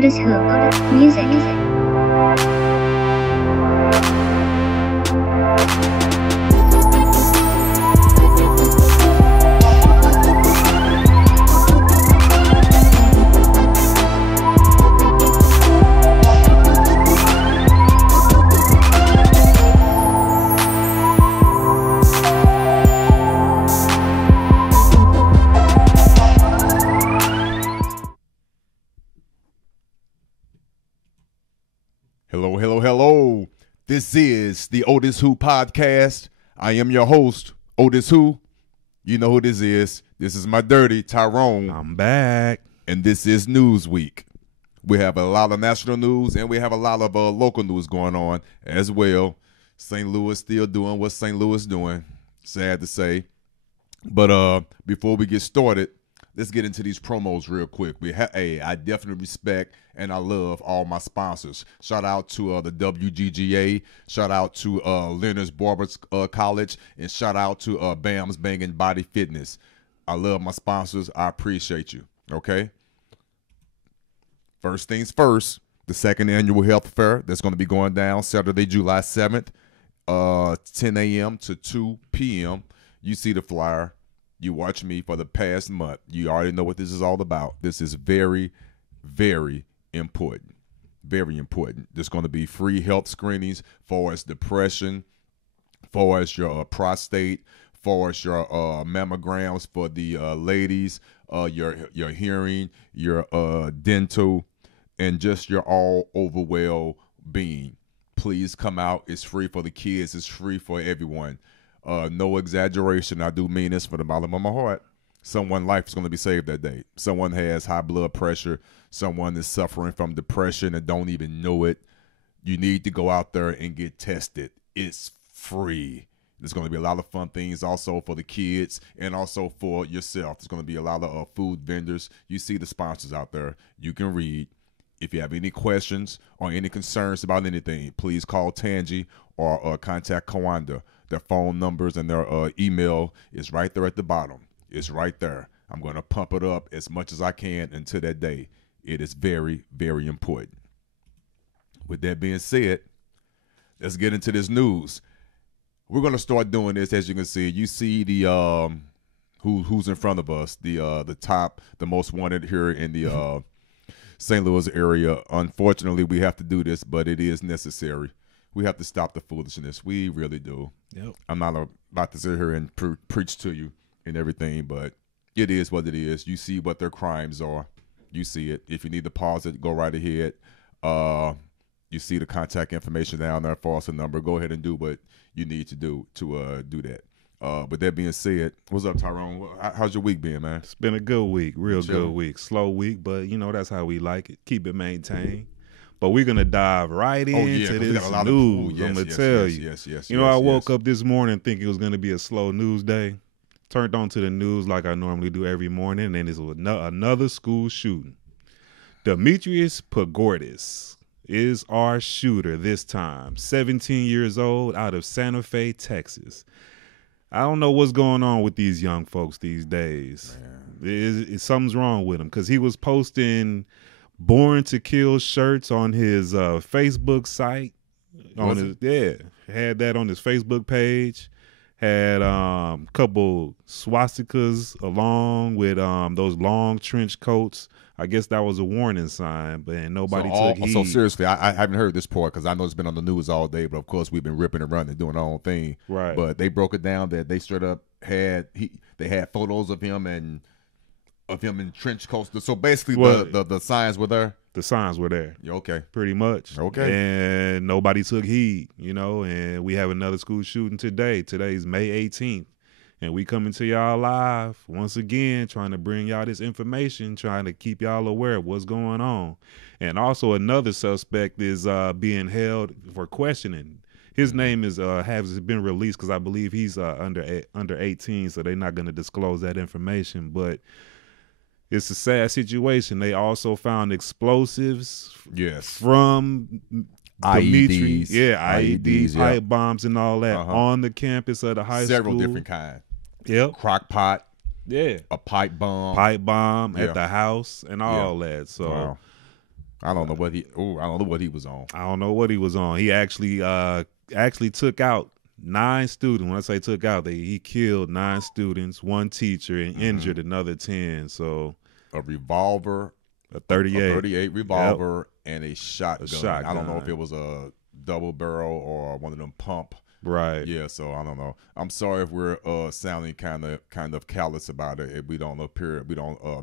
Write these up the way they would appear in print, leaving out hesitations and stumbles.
oTIsWho. Music. Hello. This is the oTIsWho podcast. I am your host, oTIsWho. You know who this is. This is my dirty Tyrone. I'm back. And this is News Week. We have a lot of national news and we have a lot of local news going on as well. St. Louis still doing what St. Louis doing. Sad to say. But before we get started, let's get into these promos real quick. I definitely respect and I love all my sponsors. Shout out to the WGGA. Shout out to Leonard's Barber's College. And shout out to Bam's Banging Body Fitness. I love my sponsors. I appreciate you. Okay? First things first, the second annual health fair that's going to be going down Saturday, July 7th, 10 a.m. to 2 p.m. You see the flyer. You watch me for the past month. You already know what this is all about. This is very, very important. Very important. There's going to be free health screenings for as depression, for as your prostate, for as your mammograms for the ladies, your hearing, your dental, and just your all over well-being. Please come out. It's free for the kids. It's free for everyone. No exaggeration. I do mean this from the bottom of my heart. Someone's life is going to be saved that day. Someone has high blood pressure. Someone is suffering from depression and don't even know it. You need to go out there and get tested. It's free. There's going to be a lot of fun things also for the kids and also for yourself. There's going to be a lot of food vendors. You see the sponsors out there. You can read. If you have any questions or any concerns about anything, please call Tangi or contact Kawanda. Their phone numbers and their email is right there at the bottom. It's right there. I'm going to pump it up as much as I can until that day. It is very, very important. With that being said, let's get into this news. We're going to start doing this. As you can see, you see the who's in front of us, the top, the most wanted here in the St. Louis area. Unfortunately, we have to do this, but it is necessary. We have to stop the foolishness. We really do. Yep. I'm not about to sit here and preach to you and everything, but it is what it is. You see what their crimes are. You see it. If you need to pause it, go right ahead. You see the contact information down there for us, a number. Go ahead and do what you need to do that. With that being said, what's up, Tyrone? How's your week been, man? It's been a good week, real good week. Slow week, but you know that's how we like it. Keep it maintained. But we're gonna dive right into this news. I'm gonna tell you. You know, I woke up this morning thinking it was gonna be a slow news day. Turned on to the news like I normally do every morning, and it's another school shooting. Demetrius Pagordis is our shooter this time. 17 years old, out of Santa Fe, Texas. I don't know what's going on with these young folks these days. Something's wrong with them because he was posting Born to Kill shirts on his Facebook site. Had that on his Facebook page. Had a couple swastikas along with those long trench coats. I guess that was a warning sign, but nobody took heed. So seriously, I haven't heard this part because I know it's been on the news all day, but of course we've been ripping and running, doing our own thing. Right. But they broke it down that they straight up had photos of him and in trench coats. So basically the signs were there. The signs were there. Yeah, okay. Pretty much. Okay. And nobody took heed, you know, and we have another school shooting today. Today's May 18th. And we coming to y'all live once again, trying to bring y'all this information, trying to keep y'all aware of what's going on. And also another suspect is being held for questioning. His name has been released because I believe he's under 18, so they're not going to disclose that information. But it's a sad situation. They also found explosives from IEDs. IEDs, pipe bombs and all that on the campus of the high school. Several different kinds. Yep. Crock pot. Yeah. A pipe bomb. At the house and all that. So I don't know what he. Oh, I don't know what he was on. I don't know what he was on. He actually took out 9 students. When I say took out, he killed 9 students, 1 teacher, and injured another 10. So a revolver, a 38, 38 revolver, and a shotgun. Shotgun. I don't know if it was a double barrel or one of them pump. Right. Yeah. So I don't know. I'm sorry if we're sounding kind of callous about it. If we don't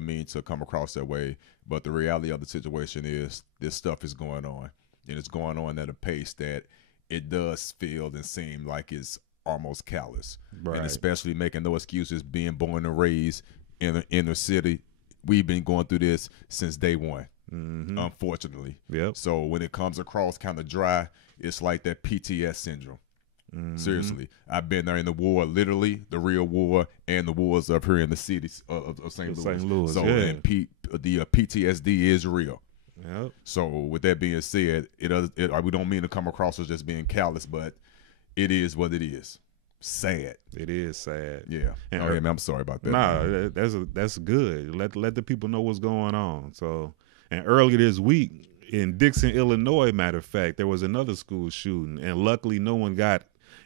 mean to come across that way. But the reality of the situation is this stuff is going on, and it's going on at a pace that it does feel and seem like it's almost callous. Right. And especially making no excuses, being born and raised in the inner city. We've been going through this since day one, unfortunately. Yep. So when it comes across kind of dry, it's like that PTS syndrome. Seriously, I've been there in the war, literally the real war, and the wars up here in the cities of St. Louis. So and the PTSD is real. Yep. So with that being said, we don't mean to come across as just being callous, but it is what it is. Sad. It is sad. Yeah. And I'm sorry about that. Nah, that's good. Let the people know what's going on. So, and earlier this week in Dixon, Illinois, matter of fact, there was another school shooting, and luckily no one got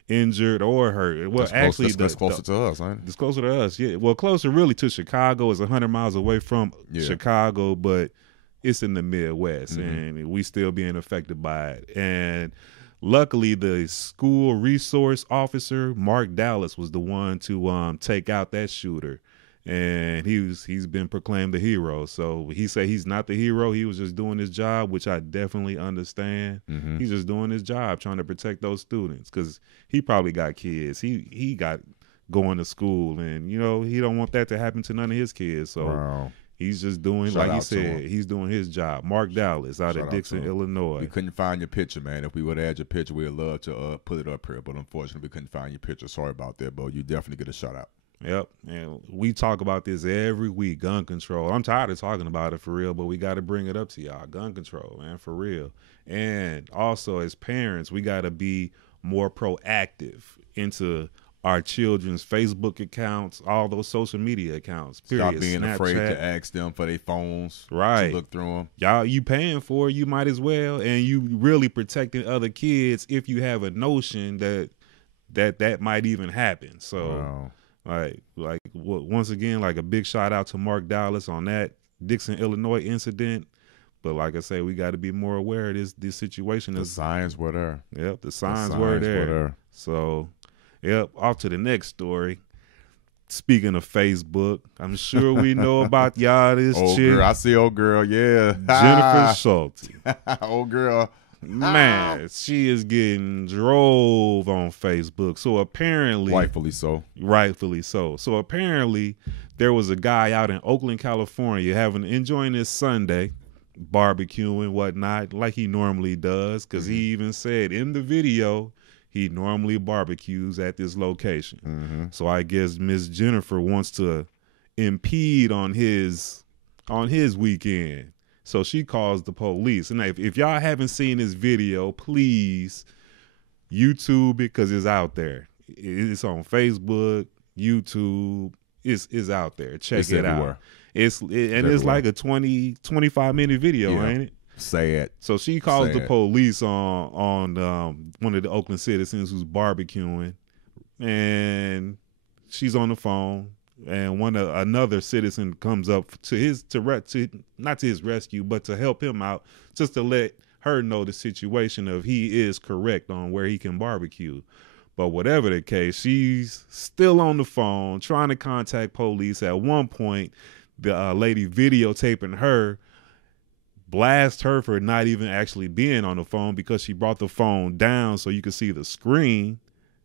injured or hurt. Well, that's closer to us, ain't it? It's closer to us, yeah. Well, closer really to Chicago. It's 100 miles away from Chicago, but it's in the Midwest, and we still being affected by it. And luckily, the school resource officer, Mark Dallas, was the one to take out that shooter. And he's been proclaimed the hero. So he said he's not the hero. He was just doing his job, which I definitely understand. He's just doing his job, trying to protect those students, because he probably got kids. He got going to school, and he don't want that to happen to none of his kids. So he's just doing, like he said, he's doing his job. Mark Dallas out of Dixon, Illinois. We couldn't find your picture, man. If we would have had your picture, we'd love to put it up here, but unfortunately, we couldn't find your picture. Sorry about that, but you definitely get a shout out. Yep, and we talk about this every week, gun control. I'm tired of talking about it for real, but we got to bring it up to y'all. Gun control, man, for real. And also, as parents, we got to be more proactive into our children's Facebook accounts, all those social media accounts. Period. Stop being Snapchat. Afraid to ask them for their phones. Right. To look through them. Y'all, you paying for it, you might as well. And you really protecting other kids if you have a notion that might even happen. So, once again, like a big shout out to Mark Dallas on that Dixon, Illinois incident. But like I say, we got to be more aware of this situation. The signs were there. Yep, the signs were there. So, yep, off to the next story. Speaking of Facebook, I'm sure we know about y'all this chick. Girl, I see old girl, yeah. Jennifer Schulte. Old girl. Man, she is getting drove on Facebook. So apparently, rightfully so. So apparently, there was a guy out in Oakland, California, enjoying his Sunday, barbecuing and whatnot, like he normally does. Because he even said in the video he normally barbecues at this location. So I guess Miss Jennifer wants to impede on his weekend. So she calls the police. And if y'all haven't seen this video, please YouTube it, because it's out there. It's on Facebook, YouTube. It's out there. Check it out. It's like a 25-minute video, ain't it? Sad. So she calls the police on one of the Oakland citizens who's barbecuing, and she's on the phone. And another citizen comes up not to his rescue, but to help him out, just to let her know the situation of he is correct on where he can barbecue. But whatever the case, she's still on the phone trying to contact police. At one point, the lady videotaping her blast her for not even actually being on the phone, because she brought the phone down so you could see the screen.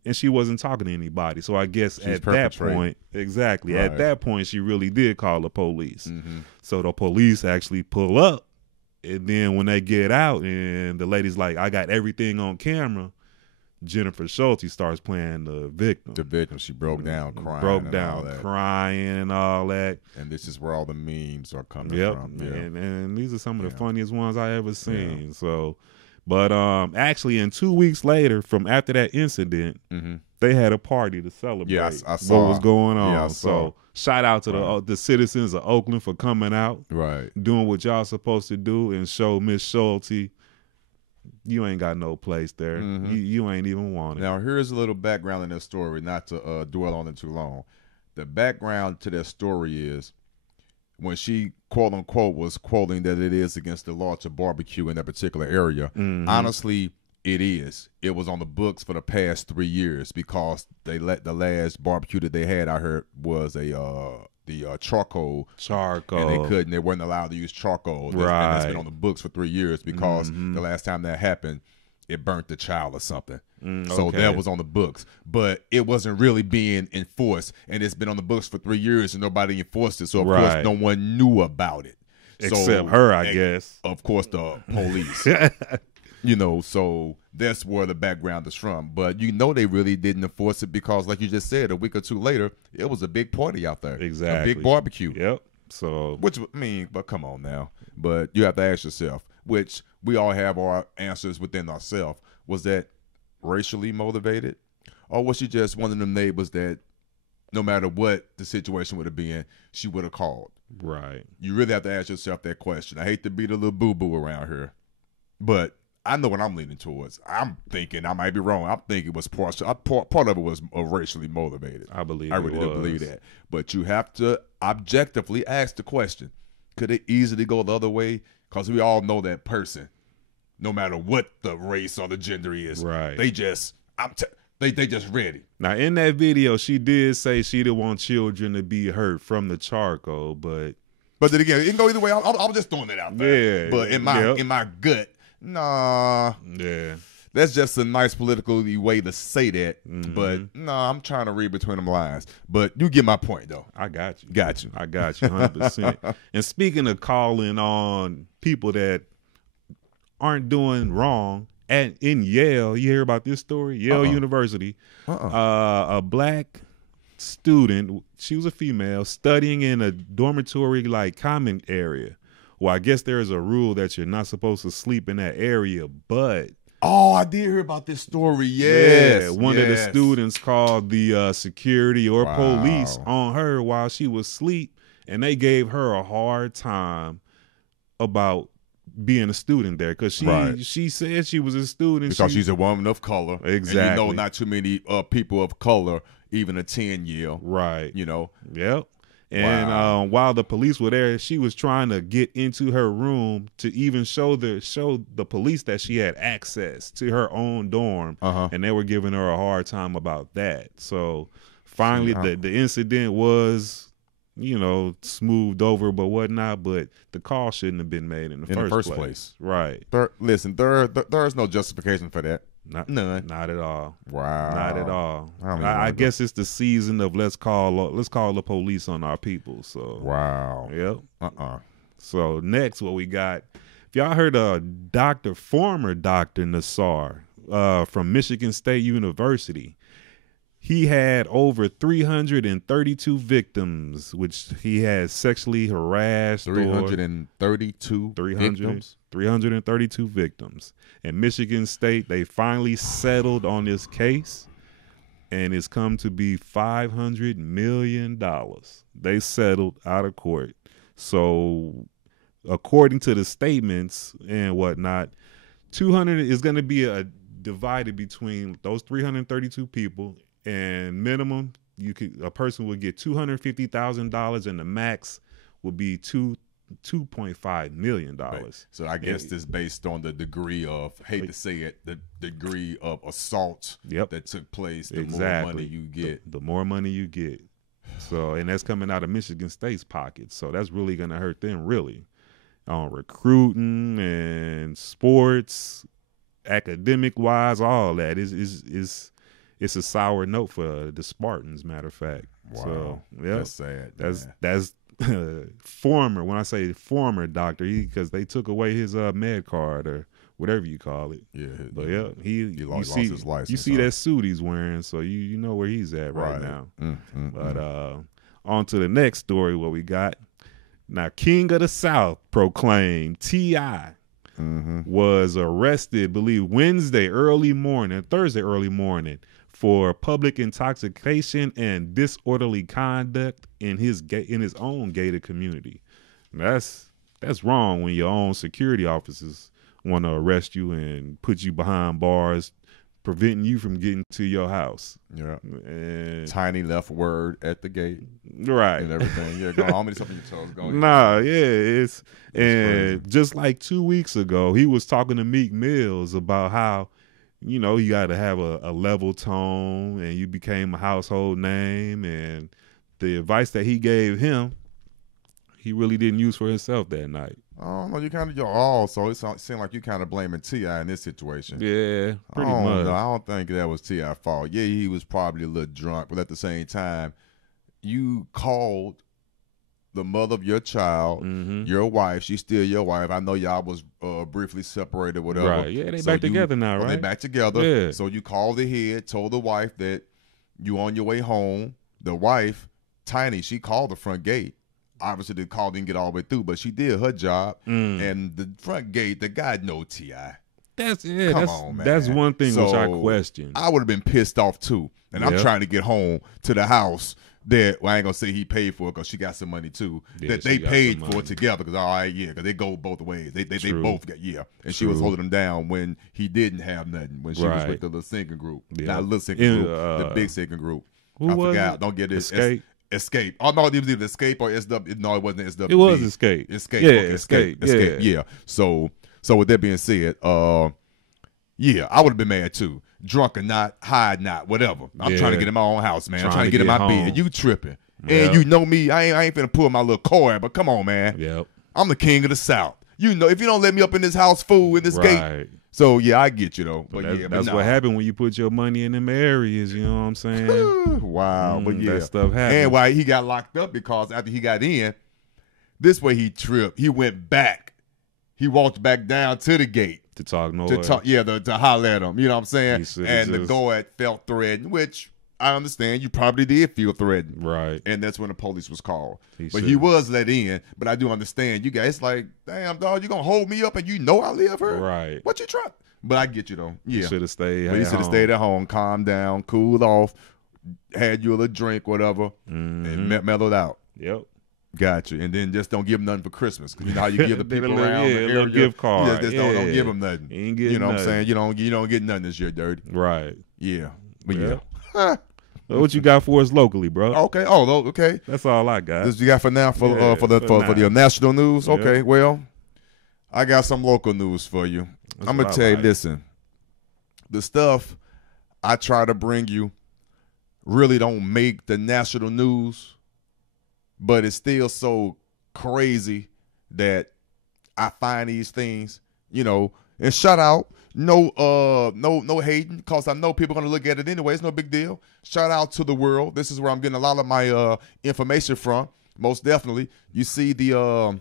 And she wasn't talking to anybody. So I guess at that point, at that point, she really did call the police. So the police actually pull up. And then when they get out and the lady's like, I got everything on camera, Jennifer Schulte starts playing the victim. The victim. She broke down crying. Crying and all that. And this is where all the memes are coming from. And these are some of the funniest ones I ever seen. So But actually, in 2 weeks later, from after that incident, they had a party to celebrate I saw what was going on. Yeah, so shout out to the citizens of Oakland for coming out, doing what y'all supposed to do, and show Miss Schulte, you ain't got no place there. You ain't even want it. Now, here's a little background in this story, not to dwell on it too long. The background to that story is when she, quote unquote, was quoting that it is against the law to barbecue in that particular area. Honestly, it is. It was on the books for the past 3 years because they let the last barbecue that they had, I heard, was the charcoal, and they weren't allowed to use charcoal. And that's been on the books for 3 years because the last time that happened, it burnt the child or something. So that was on the books, but it wasn't really being enforced, and it's been on the books for 3 years and nobody enforced it. So of course no one knew about it except her, I guess. Of course, the police. So that's where the background is from. But they really didn't enforce it because, like you just said, a week or two later, it was a big party out there. Exactly. A big barbecue. Yep. So, but come on now. But you have to ask yourself, which we all have our answers within ourselves. Was that racially motivated? Or was she just one of them neighbors that no matter what the situation would have been, she would have called? Right. You really have to ask yourself that question. I hate to be the little boo-boo around here, but I know what I'm leaning towards. I'm thinking, I might be wrong, I'm thinking it was part of it was racially motivated. I really do believe that. But you have to objectively ask the question. Could it easily go the other way? Because we all know that person, no matter what the race or the gender is, they just ready. Now, in that video, she did say she didn't want children to be hurt from the charcoal, but then again, it can go either way. I was just throwing it out there. Yeah. But in my gut, nah. Yeah. That's just a nice political way to say that. But I'm trying to read between them lines. But you get my point, though. I got you. I got you 100%. And speaking of calling on people that aren't doing wrong, in Yale, you hear about this story? Yale University, a black student, she was a female, studying in a dormitory common area. Well, I guess there is a rule that you're not supposed to sleep in that area, but I did hear about this story. Yes. Yeah, one of the students called the security or police on her while she was asleep, and they gave her a hard time about being a student there because she said she was a student because she's a woman of color. Exactly. And not too many people of color even attend Yale. Right. Yep. And while the police were there, she was trying to get into her room to even show the police that she had access to her own dorm, and they were giving her a hard time about that. So finally, the incident was, smoothed over, but whatnot. But the call shouldn't have been made in the first place. Right. Listen, there is no justification for that. None. Not at all. Wow. Not at all. I guess it's the season of let's call the police on our people. So wow. Yep. So next, what we got? If y'all heard of former Dr. Nassar from Michigan State University, he had over 332 victims, which he had sexually harassed. 332 victims? 332 victims. In Michigan State, they finally settled on this case, and it's come to be $500 million. They settled out of court. So according to the statements and whatnot, 200 is going to be divided between those 332 people. And minimum, a person would get $250,000, and the max would be $2.5 million. Right. So I guess this based on the degree of, hate to say it, the degree of assault that took place. The more money you get, the more money you get. So, and that's coming out of Michigan State's pockets. So that's really going to hurt them, really, on recruiting and sports, academic wise, all that is. It's a sour note for the Spartans, matter of fact. Wow. So, that's sad. That's former, when I say former doctor, because they took away his med card or whatever you call it. Yeah. But he lost his license. You see that suit he's wearing, so you know where he's at right now. But on to the next story, what we got. Now, King of the South proclaimed T.I. was arrested, believe Thursday early morning, for public intoxication and disorderly conduct in his own gated community. That's wrong when your own security officers want to arrest you and put you behind bars, preventing you from getting to your house. Yeah. And tiny left word at the gate. Right. And everything. Yeah, go on. How many stuff on your toes? Go ahead. Nah, yeah. It's and crazy. Just like 2 weeks ago, he was talking to Meek Mills about how, you know, you got to have a level tone and you became a household name. And the advice that he gave him, he really didn't use for himself that night. I don't know. You kind of so it seemed like you kind of blaming T.I. in this situation. Yeah, pretty much. I don't think that was T.I.'s fault. Yeah, he was probably a little drunk, but at the same time, you called the mother of your child, your wife. She's still your wife. I know y'all was briefly separated, whatever. Right. Yeah, they back together now, right? They back together. Yeah. So you called the head, told the wife that you on your way home. The wife, Tiny, she called the front gate. Obviously, the call didn't get all the way through, but she did her job. And the front gate, the guy know T.I. Come on, man. That's one thing which I question. I would have been pissed off too. And I'm trying to get home to the house that, well, I ain't gonna say he paid for it because she got some money too. Yeah, that they paid for it together because because they go both ways. They both got and she was holding him down when he didn't have nothing. When she was with the little singing group, not little singing group, the big singing group. I forgot. Don't get this. Escape. Oh no, it was either Escape or SW. No, it wasn't SW. It was Escape. Escape. Yeah, okay, Escape. Yeah. So with that being said, I would have been mad too. Drunk or not, high or not, whatever. I'm trying to get in my own house, man. I'm trying to get in my bed. You tripping. And you know me, I ain't finna pull my little cord, but come on, man. Yep. I'm the king of the South. You know, if you don't let me up in this house, fool, in this gate. So yeah, I get you though. But that's what happened when you put your money in them areas. You know what I'm saying? Wow. But yeah, that stuff happened. And why he got locked up because after he got in, this way he tripped. He went back. He walked back down to the gate to talk noise. To holler at him. You know what I'm saying? And the guard felt threatened, which I understand. You probably did feel threatened, right? And that's when the police was called. He was let in. But I do understand. You guys like, damn dog, you gonna hold me up and you know I live here, right? What you try? But I get you though. Yeah, should have stayed. But he should have stayed at home, calmed down, cooled off, had you a little drink, whatever, and mellowed out. Yep. Got you. And then just don't give them nothing for Christmas. You know how you give the people around the area? A little gift card. Just don't give them nothing. You ain't getting you know nothing. What I'm saying? You don't get nothing this year, Dirty. Right. Yeah. But yeah. What you got for us locally, bro? Okay. Oh, okay. That's all I got. This you got for now for the national news? Okay. Well, I got some local news for you. I'm gonna tell you, listen. The stuff I try to bring you really don't make the national news, but it's still so crazy that I find these things, you know. And shout out, no hating, because I know people are gonna look at it anyway. It's no big deal. Shout out to the world. This is where I'm getting a lot of my information from. Most definitely, you see the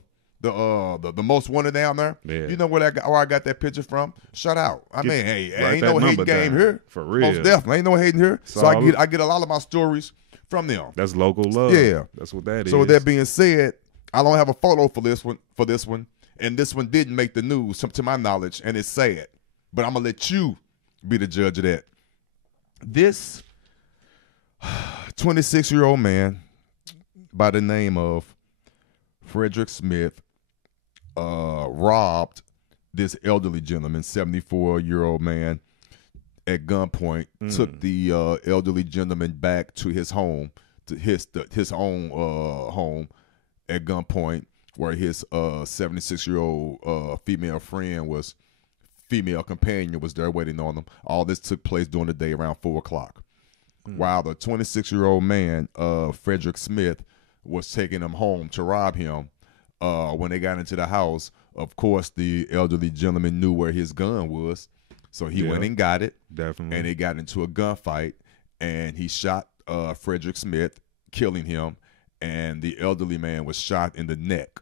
most wanted down there. Yeah. You know where I got that picture from? Shout out. I mean, hey, ain't no hating game here. For real. Most definitely ain't no hating here. So I get a lot of my stories from them. That's local love. Yeah. That's what that is. So with that being said, I don't have a photo for this one. And this one didn't make the news, to my knowledge, and it's sad. But I'm gonna let you be the judge of that. This 26-year-old man by the name of Frederick Smith robbed this elderly gentleman, 74-year-old man, at gunpoint. Took the elderly gentleman back to his home, to his own home at gunpoint, where his 76-year-old female companion was there waiting on him. All this took place during the day around 4 o'clock. While the 26-year-old man, Frederick Smith, was taking him home to rob him, when they got into the house, of course, the elderly gentleman knew where his gun was. So he went and got it. Definitely. And they got into a gunfight, and he shot Frederick Smith, killing him. And the elderly man was shot in the neck.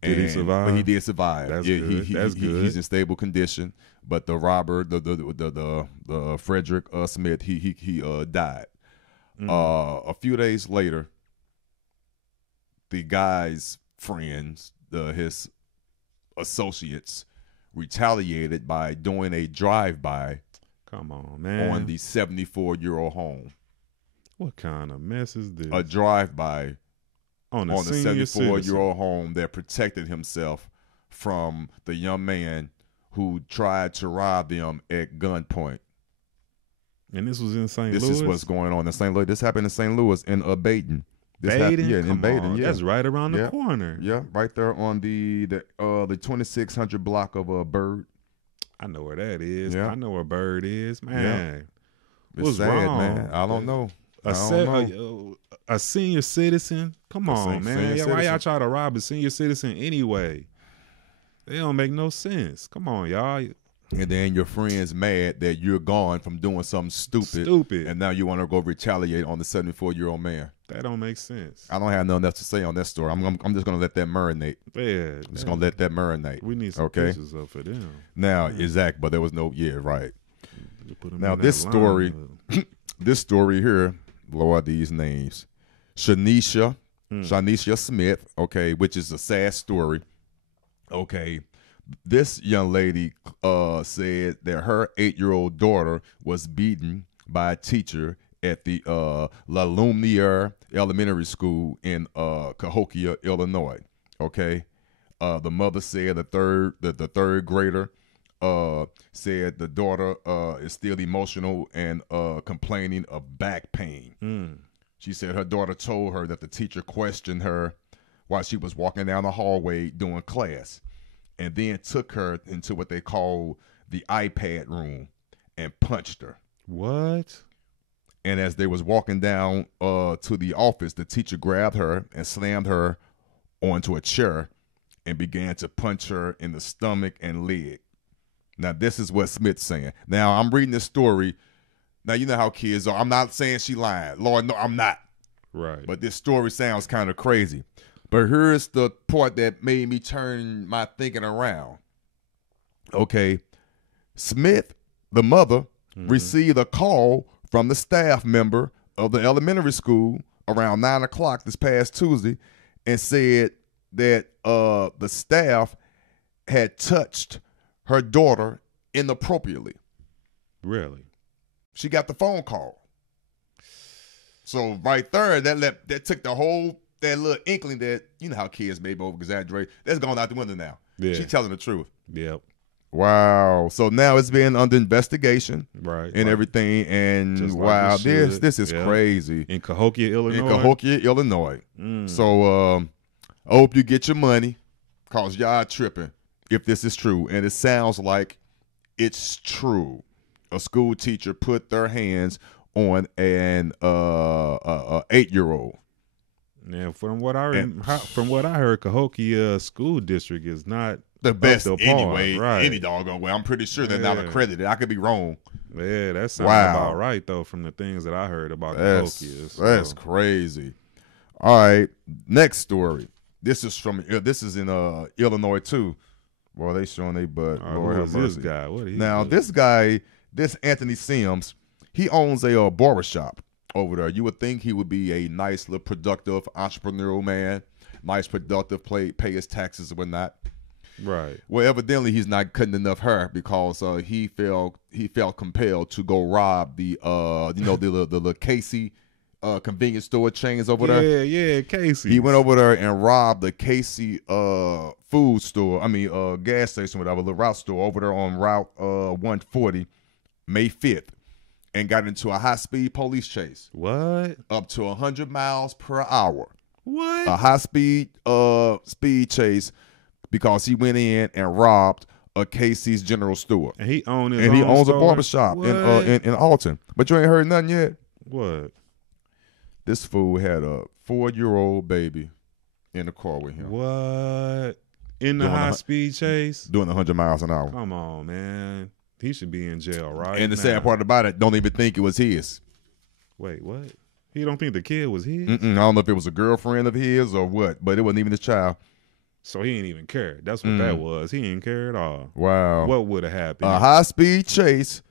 Did he survive? But he did survive. That's good. That's good. He's in stable condition. But the robber, the Frederick Smith, he died. A few days later, the guy's friends, his associates, retaliated by doing a drive-by. Come on, man. On the 74-year-old home. What kind of mess is this? A drive-by on the 74-year-old home that protected himself from the young man who tried to rob them at gunpoint. And this was in St. Louis? This is what's going on in St. Louis. This happened in St. Louis in Baden. Baden? Yeah, in Baden. Yeah. That's right around the corner. Yeah, right there on the 2600 block of Bird. I know where that is. Yeah. I know where Bird is. Man. Yeah. It's sad, wrong? Man. I don't know. A senior citizen? Come on, man. Why y'all try to rob a senior citizen anyway? They don't make no sense. Come on, y'all. And then your friend's mad that you're gone from doing something stupid. And now you want to go retaliate on the 74-year-old man. That don't make sense. I don't have nothing else to say on that story. I'm just going to let that marinate. Yeah. I'm just going to let that marinate. We need some pictures up for them. Now, exactly, but there was no, right. Now, this story here, Lord, these names. Shanisha Smith, okay, which is a sad story. Okay. This young lady said that her 8-year-old daughter was beaten by a teacher at the La Lumiere Elementary School in Cahokia, Illinois. Okay, the mother said the third grader said the daughter is still emotional and complaining of back pain. She said her daughter told her that the teacher questioned her while she was walking down the hallway doing class, and then took her into what they call the iPad room and punched her. What? And as they was walking down to the office, the teacher grabbed her and slammed her onto a chair and began to punch her in the stomach and leg. Now, this is what Smith's saying. Now, I'm reading this story. Now, you know how kids are. I'm not saying she lied. Lord, no, I'm not. Right. But this story sounds kind of crazy. But here's the part that made me turn my thinking around. Okay. Smith, the mother, received a call from the staff member of the elementary school around 9 o'clock this past Tuesday and said that the staff had touched her daughter inappropriately. Really? She got the phone call. So right there, that took that little inkling that, you know how kids maybe over-exaggerate. That's gone out the window now. Yeah. She's telling the truth. Yep. Wow. So now it's been under investigation. Right. And everything. And just wow, like this is crazy. In Cahokia, Illinois? So I hope you get your money, because y'all tripping if this is true. And it sounds like it's true. A school teacher put their hands on an 8-year-old. Now, from what I heard, Cahokia School District is not the best anyway. Right. Any doggone way. I'm pretty sure they're not accredited. I could be wrong. Yeah, that sounds about right though, from the things that I heard about Cahokia. So. That's crazy. All right, next story. This is in Illinois too. Boy, they showing they butt. Lord have mercy. This guy? What he now, this guy, this Anthony Sims, he owns a barbershop over there. You would think he would be a nice little productive entrepreneurial man, nice productive, pay his taxes and whatnot. Right. Well, evidently he's not cutting enough hair because he felt compelled to go rob the the Casey convenience store chains over there. Yeah, Casey. He went over there and robbed the Casey food store. Gas station, whatever, the route store over there on Route 140, May 5th. And got into a high-speed police chase. What? Up to 100 miles per hour. What? A high-speed speed chase because he went in and robbed a Casey's General Store. And he owns a barbershop in Alton. But you ain't heard nothing yet? What? This fool had a 4-year-old baby in the car with him. What? In the high-speed chase? Doing 100 miles an hour. Come on, man. He should be in jail right And the now. sad part about it, don't even think it was his. Wait, what? He don't think the kid was his? I don't know if it was a girlfriend of his or what, but it wasn't even his child. So he ain't even care. That's what that was. He didn't care at all. Wow. What would have happened? A high-speed chase.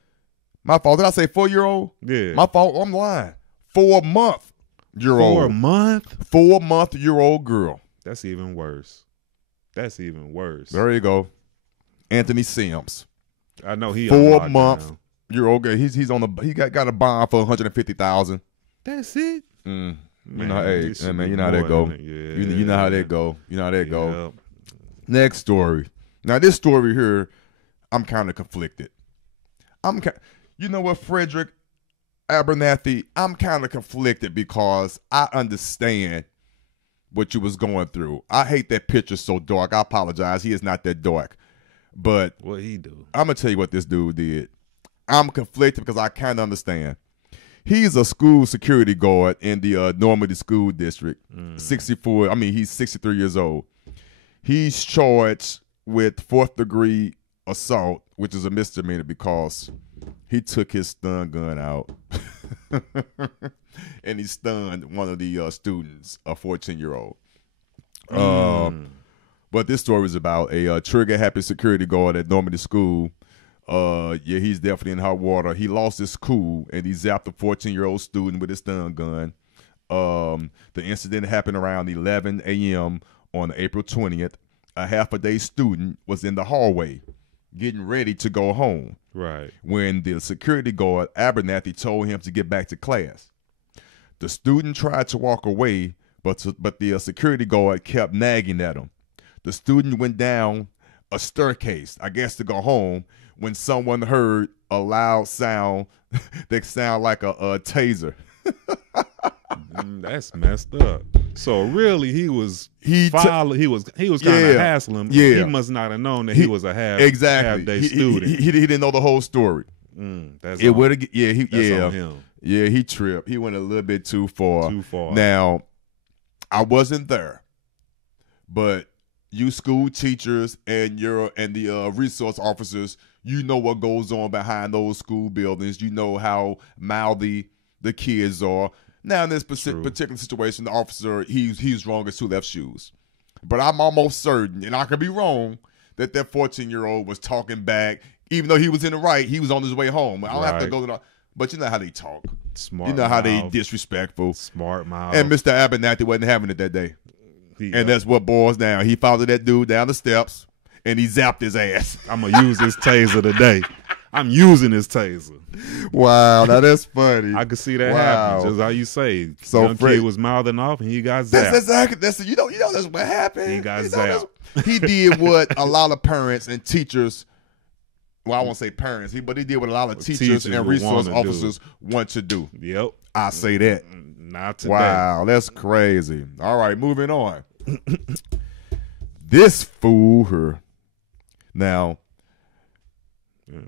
My fault. Did I say 4-year-old? Yeah. My fault. I'm lying. 4-month-year-old. 4 month? 4-month-year-old girl. That's even worse. That's even worse. There you go. Anthony Sims. I know he 4 months. You're okay. He got a bond for $150,000. That's it. You know, hey, man, you know how that go. Yeah. You know how that go. You know how that go. Next story. Now this story here, I'm kind of conflicted. You know what, Frederick Abernathy, I'm kind of conflicted because I understand what you was going through. I hate that picture so dark. I apologize. He is not that dark. But what he do? I'm going to tell you what this dude did. I'm conflicted because I kind of understand. He's a school security guard in the Normandy School District. 64. I mean, he's 63 years old. He's charged with 4th-degree assault, which is a misdemeanor because he took his stun gun out and he stunned one of the students, a 14-year-old. But this story is about a trigger-happy security guard at Normandy School. Yeah, he's definitely in hot water. He lost his cool and he zapped a 14-year-old student with his stun gun. The incident happened around 11 a.m. on April 20th. A half-a-day student was in the hallway getting ready to go home. Right. When the security guard, Abernathy, told him to get back to class. The student tried to walk away, but the security guard kept nagging at him. The student went down a staircase, I guess to go home, when someone heard a loud sound that sounded like a taser. That's messed up. So really, he was kind of hassling. Yeah, he must not have known that he was a half day student. He didn't know the whole story. That's it on, on him. Yeah, he tripped. He went a little bit too far. Now, I wasn't there, but you school teachers and the resource officers, you know what goes on behind those school buildings. You know how mouthy the kids are. Now, in this particular situation, the officer, he's wrong as two left shoes. But I'm almost certain, and I could be wrong, that 14-year-old was talking back. Even though he was in the right, he was on his way home. I don't have to go to the... But you know how they talk. Smart You know how mouth. they disrespectful. Smart mouth. And Mr. Abernathy wasn't having it that day. And that's what boils down. He followed that dude down the steps, and he zapped his ass. I'm going to use this taser today. I'm using this taser. Wow, now that's funny. I could see that happen. Just how you say. So young kid was mouthing off, and he got zapped. That's exactly. You know that's what happened. He got zapped. He did what a lot of parents and teachers. Well, I won't say parents, but he did what a lot of teachers and resource officers want to do. Yep. I say that. Not today. Wow, that's crazy. All right, moving on. This fool here. Now,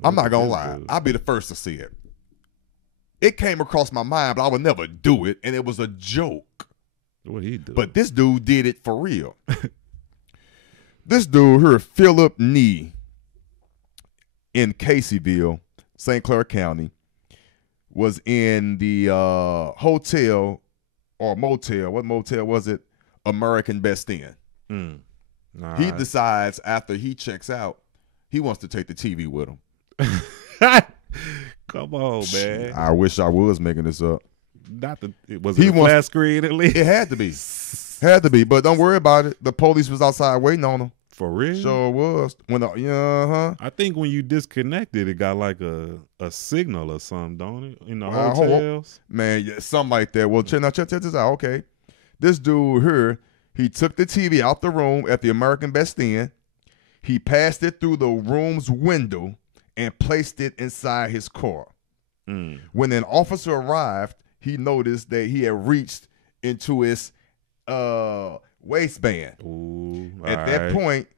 I'm not going to lie. I'll be the first to see it. It came across my mind, but I would never do it, and it was a joke. What he do? But this dude did it for real. This dude here, Philip Nee, in Caseyville, St. Clair County, was in the hotel or motel. What motel was it? American Best Inn. He decides after he checks out, he wants to take the TV with him. Come on, man. I wish I was making this up. Was it a flat screen at least? It had to be. Had to be, but don't worry about it. The police was outside waiting on him. For real? Sure was. I think when you disconnected, it got like a signal or something, don't it? In the hotels? Man, yeah, something like that. Well, check this out. Okay. This dude here, he took the TV out the room at the American Best Inn. He passed it through the room's window and placed it inside his car. When an officer arrived, he noticed that he had reached into his waistband. At that point,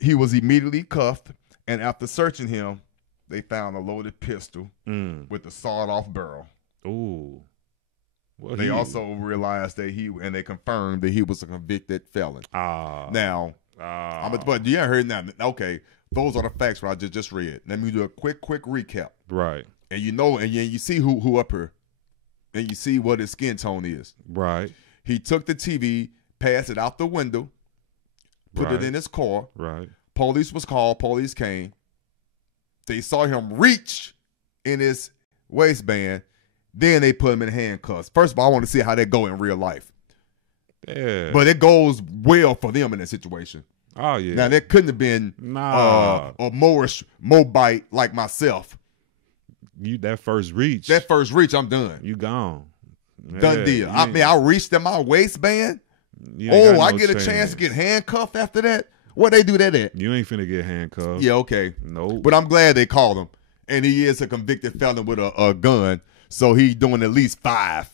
he was immediately cuffed, and after searching him, they found a loaded pistol with a sawed-off barrel. They also realized that they confirmed that he was a convicted felon. Now, but you ain't heard now. Okay, those are the facts what I just read. Let me do a quick recap. Right. And you see who up here, and you see what his skin tone is. Right. He took the TV, passed it out the window, put it in his car. Right. Police was called. Police came. They saw him reach in his waistband. Then they put him in handcuffs. First of all, I want to see how that go in real life. Yeah. But it goes well for them in that situation. Oh yeah. Now that couldn't have been a Morris Mobite like myself. That first reach, I'm done. You gone. Done deal. I mean, I reached in my waistband. I get a chance to get handcuffed after that. Where they do that at? You ain't finna get handcuffed. Yeah, okay. Nope. But I'm glad they called him. And he is a convicted felon with a gun. So he's doing at least 5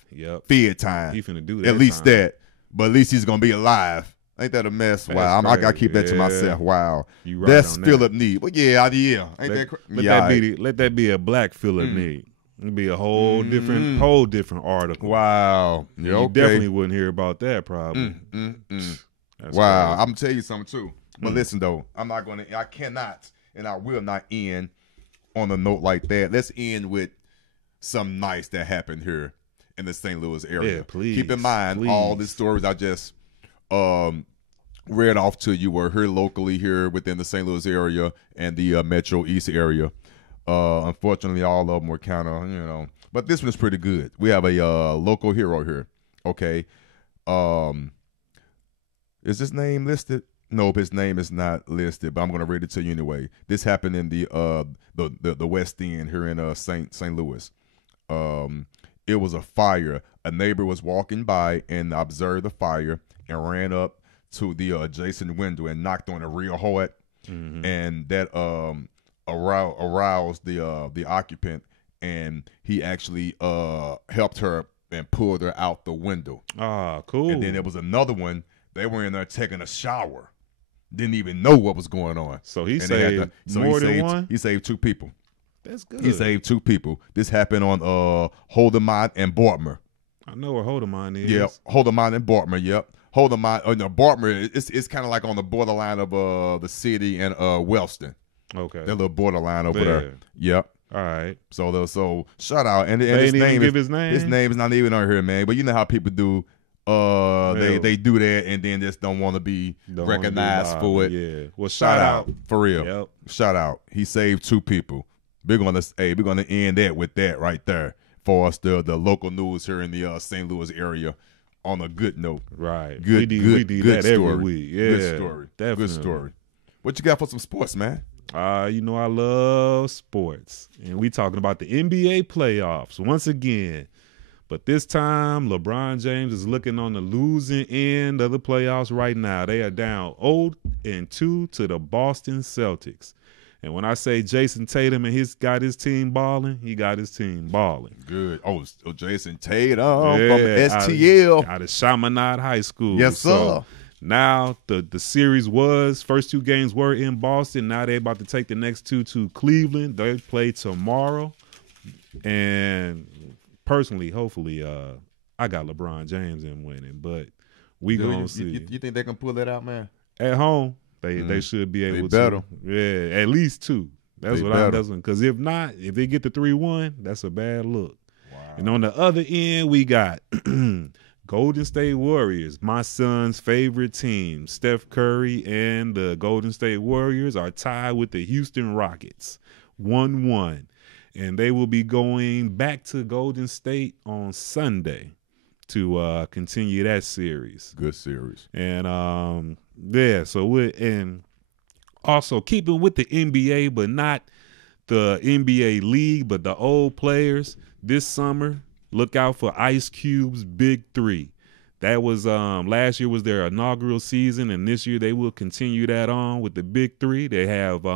fed time. He finna do that. At least that. But at least he's going to be alive. Ain't that a mess? Wow. I got to keep that to myself. Wow. Right. That's Philip Need. Well, yeah. Ain't let that be a black Philip Need. It'd be a whole different article. Wow. Yeah, you definitely wouldn't hear about that probably. Wow. I'm going to tell you something too. But listen though, I cannot and I will not end on a note like that. Let's end with something nice that happened here in the St. Louis area. Yeah, please. Keep in mind all the stories I just read off to you were here locally here within the St. Louis area and the Metro East area. Unfortunately, all of them were kind of, but this one is pretty good. We have a local hero here. Okay. Is his name listed? Nope, his name is not listed, but I'm going to read it to you anyway. This happened in the West End here in St. Louis. It was a fire. A neighbor was walking by and observed the fire and ran up to the adjacent window and knocked on it real hard, and that aroused the occupant, and he actually helped her and pulled her out the window. Ah, cool. And then there was another one. They were in there taking a shower. Didn't even know what was going on. So he saved more than one? He saved 2 people. That's good. He saved 2 people. This happened on Holdemont and Bortmer. I know where Holdemont is. Yeah, Holdemont and Bortmer, yep. Holdemont, Bortmer, it's kind of like on the borderline of the city and Wellston. Okay. That little borderline over there. Yep. All right. So shout out. And his name his name? His name is not even on here, man. But you know how people do. They do that and then just don't want to be recognized for it. Yeah. Well, shout out for real. Yep. Shout out. He saved 2 people. We're gonna end that with that right there for us. The local news here in the St. Louis area on a good note. Right. Good. We do that story. every week. Yeah. Good story. Definitely. Good story. What you got for some sports, man? I love sports, and we talking about the NBA playoffs once again. But this time, LeBron James is looking on the losing end of the playoffs right now. They are down 0-2 to the Boston Celtics. And when I say Jason Tatum and got his team balling, he got his team balling. Good. Oh, Jason Tatum from STL. Out of Chaminade High School. Yes, sir. So now the series first 2 games were in Boston. Now they're about to take the next 2 to Cleveland. They play tomorrow. And personally, hopefully, I got LeBron James in winning, but we gonna see. You think they can pull that out, man? At home, they should be able to. Better. Yeah, at least 2. That's what I'm doing. Because if not, if they get the 3-1, that's a bad look. Wow. And on the other end, we got Golden State Warriors, my son's favorite team. Steph Curry and the Golden State Warriors are tied with the Houston Rockets, 1-1. And they will be going back to Golden State on Sunday to continue that series. Good series. And and also keeping with the NBA, but not the NBA league, but the old players this summer. Look out for Ice Cube's Big 3. That was last year was their inaugural season, and this year they will continue that on with the Big 3. They have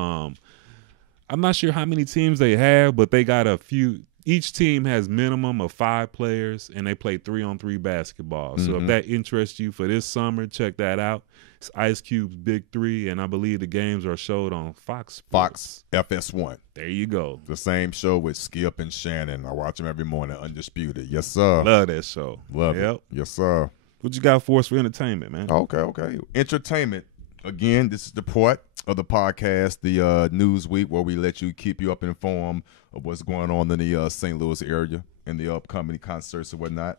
I'm not sure how many teams they have, but they got a few. Each team has minimum of 5 players, and they play 3-on-3 basketball. So if that interests you for this summer, check that out. It's Ice Cube's Big 3, and I believe the games are showed on Fox Sports. Fox FS1. There you go. The same show with Skip and Shannon. I watch them every morning, Undisputed. Yes, sir. Love that show. Love it. Yes, sir. What you got for us for entertainment, man? Okay. Entertainment. Again, this is the part of the podcast, the News Week, where we let you keep you up and informed of what's going on in the St. Louis area and the upcoming concerts and whatnot.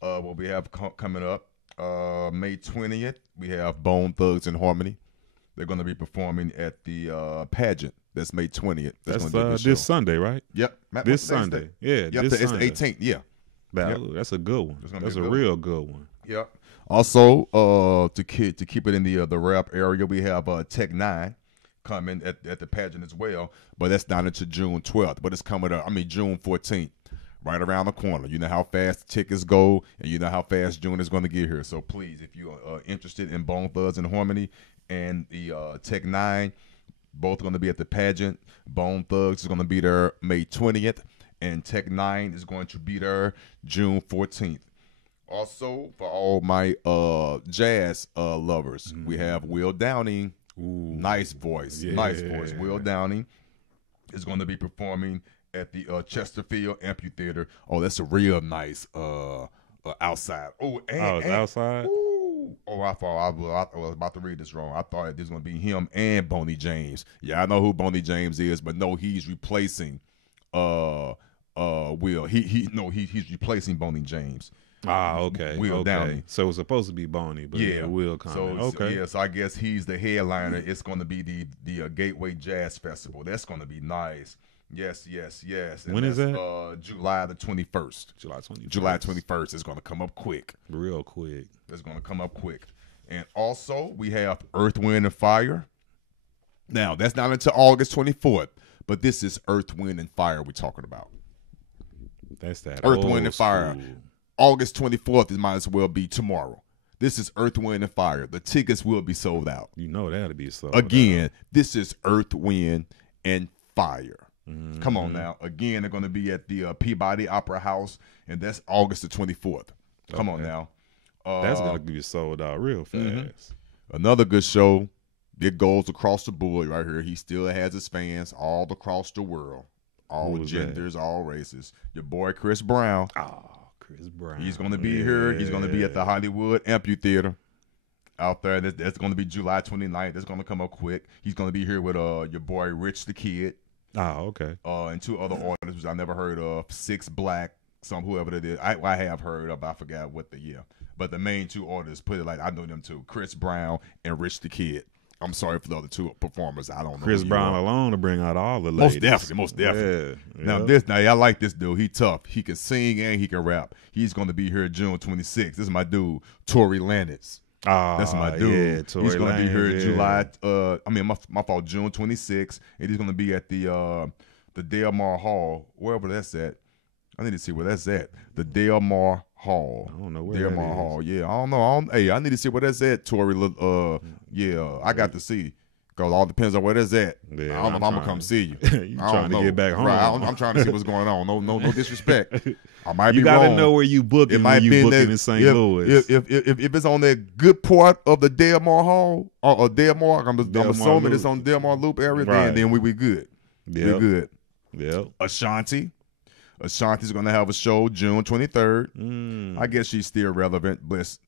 What we have coming up, May 20th, we have Bone Thugs and Harmony. They're going to be performing at the pageant. That's May 20th. That's this Sunday, right? Yep. This Sunday. Yeah. Yep, it's the 18th. Yeah. That's a good one. That's a real good one. Yep. Also, to keep it in the rap area, we have Tech Nine coming at the pageant as well, but that's not until June 12th. But it's coming up. I mean June 14th, right around the corner. You know how fast the tickets go, and you know how fast June is going to get here. So please, if you are interested in Bone Thugs and Harmony and the Tech Nine, both going to be at the pageant. Bone Thugs is going to be there May 20th, and Tech Nine is going to be there June 14th. Also, for all my jazz lovers, we have Will Downing. Ooh, nice voice. Will Downing is going to be performing at the Chesterfield Amphitheater. Oh, that's a real nice outside. Oh, and outside? Ooh. Oh, I was about to read this wrong. I thought this was going to be him and Boney James. Yeah, I know who Boney James is, but no, he's replacing Will. He's replacing Boney James. Okay. Will Downing. So it's supposed to be Boney, but yeah, Will coming. So I guess he's the headliner. It's going to be the Gateway Jazz Festival. That's going to be nice. Yes. And when is that? July the 21st. July 21st. It's going to come up quick. Real quick. It's going to come up quick. And also, we have Earth, Wind, and Fire. Now, that's not until August 24th, but this is Earth, Wind, and Fire we're talking about. That's that Earth, Wind, and Fire. August 24th, it might as well be tomorrow. This is Earth, Wind, and Fire. The tickets will be sold out. You know that'll be sold Again, out. This is Earth, Wind, and Fire. Mm-hmm. Come on now. Again, they're going to be at the Peabody Opera House, and that's August the 24th. Come on now. That's going to be sold out real fast. Mm-hmm. Another good show. It goes across the board right here. He still has his fans all across the world. All genders, all races. Your boy Chris Brown. Chris Brown. He's going to be here. He's going to be at the Hollywood Amphitheater out there. That's going to be July 29th. That's going to come up quick. He's going to be here with your boy Rich the Kid. Okay. And two other artists which I never heard of. Six Black, whoever that is. I have heard of. I forgot what the year. But the main two artists, put it like I know them too. Chris Brown and Rich the Kid. I'm sorry for the other two performers. I don't know. Chris Brown alone to bring out all the ladies. Most definitely. Yeah. Now I like this dude. He tough. He can sing and he can rap. He's going to be here June 26th. This is my dude, Tory Lanez. That's my dude. Yeah, he's going to be here July. My fault, June 26th, and he's going to be at the Delmar Hall, wherever that's at. I need to see where that's at. The Delmar Hall. I don't know where Delmar Hall. Yeah, I don't know. I need to see where that's at, Tory. I got to see. Because all depends on where that's at. Yeah, I don't know if I'm going to come see you. You trying to get back home. Right, I'm trying to see what's going on. No disrespect. I might be wrong. You got to know where you booking when you booking in St. Louis. If it's on that good part of the Delmar Hall, or Delmar, I'm assuming Loop. It's on Delmar Loop area, then we good. Yep. We good. Yep. Ashanti's going to have a show June 23rd. I guess she's still relevant, but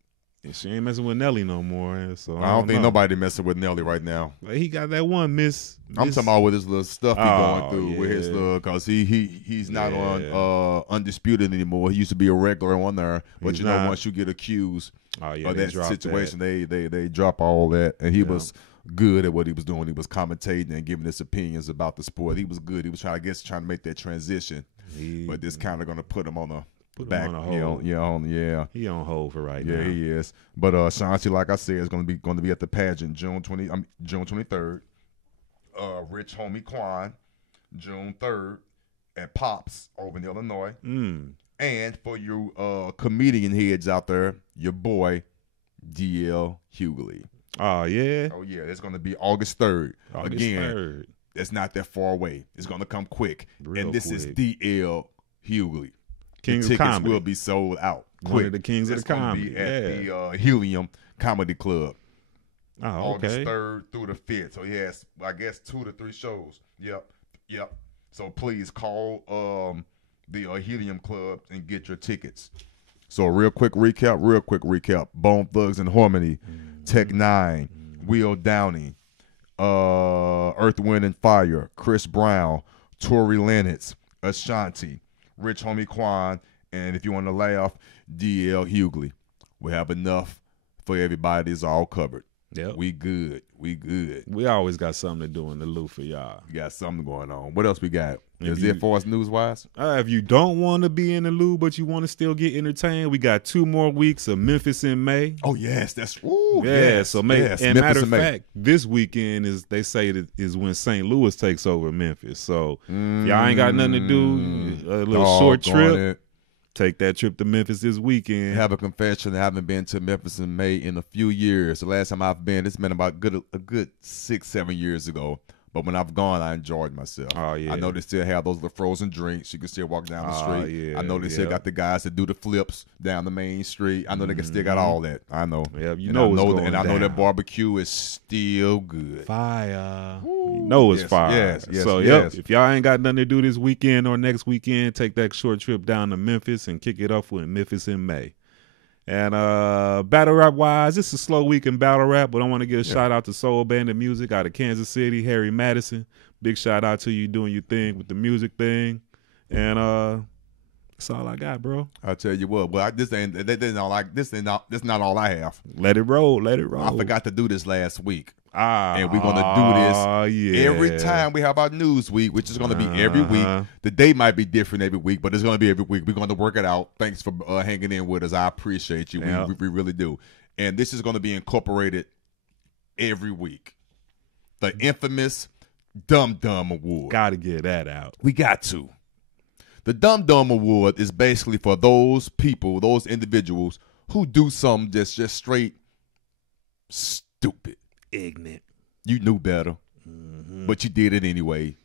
she ain't messing with Nelly no more. So I don't think nobody messing with Nelly right now. He got that one miss. I'm talking about with his little stuff going through with his little, because he's not on Undisputed anymore. He used to be a regular on there, but once you get accused of that situation, they drop all that, and he was good at what he was doing. He was commentating and giving his opinions about the sport. He was good. He was trying to make that transition, but this kind of going to put him on back, He on hold for right now. Yeah, he is. But Ashanti, like I said, is going to be at the pageant June 23rd. Rich Homie Quan, June 3rd at Pops over in Illinois. And for you comedian heads out there, your boy DL Hughley. Oh yeah. It's going to be August 3rd. Again, that's not that far away. It's going to come quick. This is DL Hughley. Kings the of tickets Comedy will be sold out quick. One of the Kings of the Comedy. Be at the Helium Comedy Club. August 3rd through the 5th. So he has, I guess, 2 to 3 shows. Yep. So please call the Helium Club and get your tickets. So real quick recap. Bone Thugs and Harmony, Tech Nine, Will Downing, Earth, Wind, and Fire, Chris Brown, Tory Lanez, Ashanti, Rich Homie Quan, and if you want to laugh, DL Hughley. We have enough for everybody. It's all covered. Yep. We good. We good. We always got something to do in the loop for y'all. We got something going on. What else we got? Is it for us news-wise? If you don't want to be in the loop, but you want to still get entertained, we got 2 more weeks of Memphis in May. Oh, yes. That's ooh, yeah. Yes, so May. Yes. And Memphis matter of May. fact, this weekend they say that is when St. Louis takes over Memphis. So if y'all ain't got nothing to do, a little short trip. Take that trip to Memphis this weekend. Have a confession. I haven't been to Memphis in May in a few years. The last time I've been, it's been about a good 6-7 years ago. But when I've gone, I enjoyed myself. Oh, yeah. I know they still have those little frozen drinks. You can still walk down the street. Yeah, I know they still got the guys that do the flips down the main street. I know they still got all that. I know. Yeah, you know what's going down. And I know that barbecue is still good. Fire. You know it's fire. Yes, so, if y'all ain't got nothing to do this weekend or next weekend, take that short trip down to Memphis and kick it off with Memphis in May. And battle rap wise, it's a slow week in battle rap, but I want to give a shout out to Soul Bandit Music out of Kansas City, Harry Madison. Big shout out to you doing your thing with the music thing. And that's all I got, bro. I'll tell you what, well, this not all I have. Let it roll, let it roll. I forgot to do this last week. And we're gonna do this every time we have our news week, which is gonna be every week. The day might be different every week, but it's gonna be every week. We're gonna work it out. Thanks for hanging in with us. I appreciate you. We really do. And this is gonna be incorporated every week. The infamous Dum Dum Award. Gotta get that out. We got to. The Dum Dum Award is basically for those people, those individuals who do something that's just straight stupid. Ignorant. You knew better, but you did it anyway.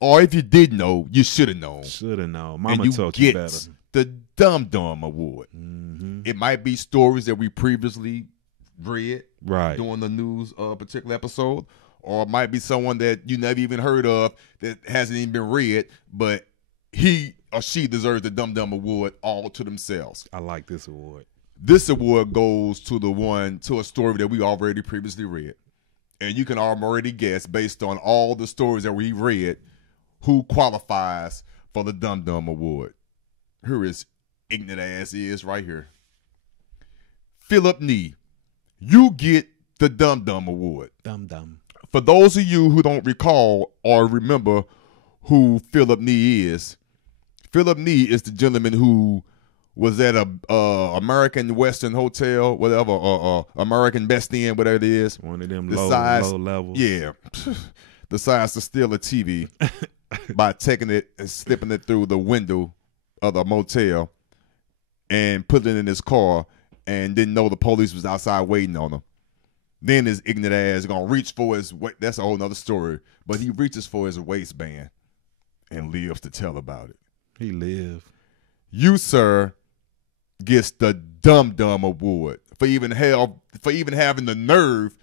Or if you did know, you should have known. Should have known. Mama told you better. The Dum Dum Award. It might be stories that we previously read during the news particular episode, or it might be someone that you never even heard of that hasn't even been read, but he or she deserves the Dum Dum Award all to themselves. I like this award. This award goes to a story that we already previously read. And you can already guess, based on all the stories that we read, who qualifies for the Dum Dum Award. Here is ignorant ass is right here. Philip Nee, you get the Dum Dum Award. Dum Dum. For those of you who don't recall or remember who Philip Nee is the gentleman who was at a American Western Hotel, whatever, American Best Inn, whatever it is. One of them low levels. Yeah. Decides to steal a TV by taking it and slipping it through the window of the motel and putting it in his car and didn't know the police was outside waiting on him. Then his ignorant ass is going to reach for his, that's a whole nother story, but he reaches for his waistband and lives to tell about it. He lived. You, sir, gets the Dum Dum Award for even having the nerve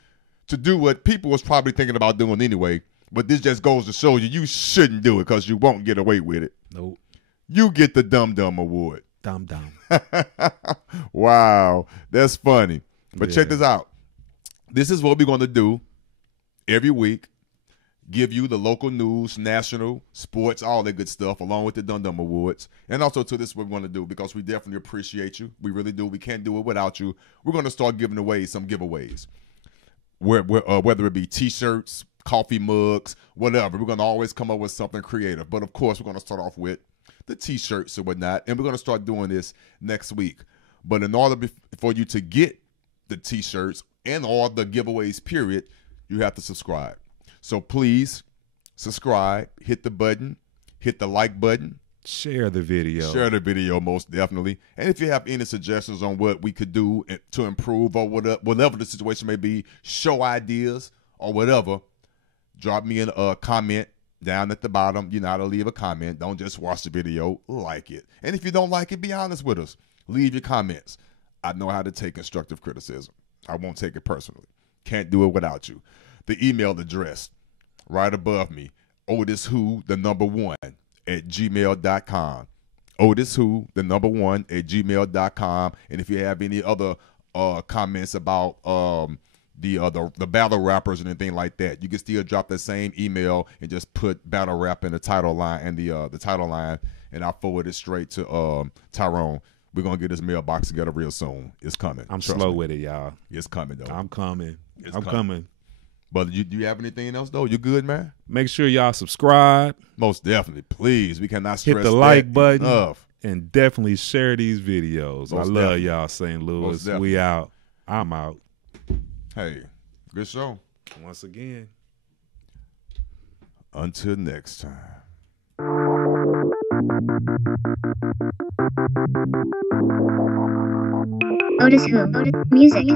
to do what people was probably thinking about doing anyway. But this just goes to show you shouldn't do it because you won't get away with it. Nope. You get the Dum Dum Award. Dum Dum. Wow, that's funny. But check this out. This is what we're going to do every week. Give you the local news, national, sports, all that good stuff, along with the Dum Dum Awards. And also, this is what we're going to do because we definitely appreciate you. We really do. We can't do it without you. We're going to start giving away some giveaways, whether it be T-shirts, coffee mugs, whatever. We're going to always come up with something creative. But, of course, we're going to start off with the T-shirts and whatnot, and we're going to start doing this next week. But in order for you to get the T-shirts and all the giveaways, period, you have to subscribe. So please subscribe, hit the button, hit the like button. Share the video. Share the video, most definitely. And if you have any suggestions on what we could do to improve or whatever the situation may be, show ideas or whatever, drop me a comment down at the bottom. You know how to leave a comment. Don't just watch the video, like it. And if you don't like it, be honest with us. Leave your comments. I know how to take constructive criticism. I won't take it personally. Can't do it without you. The email address right above me, oTIsWho, the number 1 at gmail.com. oTIsWho, the number 1 at gmail.com. And if you have any other comments about the battle rappers and anything like that, you can still drop that same email and just put battle rap in the title line and the title line, and I'll forward it straight to Tyrone. We're going to get this mailbox together real soon. It's coming. I'm slow with it, y'all. It's coming, though. I'm coming. I'm coming. But do you have anything else, though? You good, man? Make sure y'all subscribe. Most definitely. Please. We cannot stress hit the like button enough. And definitely share these videos. I love y'all, St. Louis. We out. I'm out. Hey, good show. Once again. Until next time. oTIsWho. Music.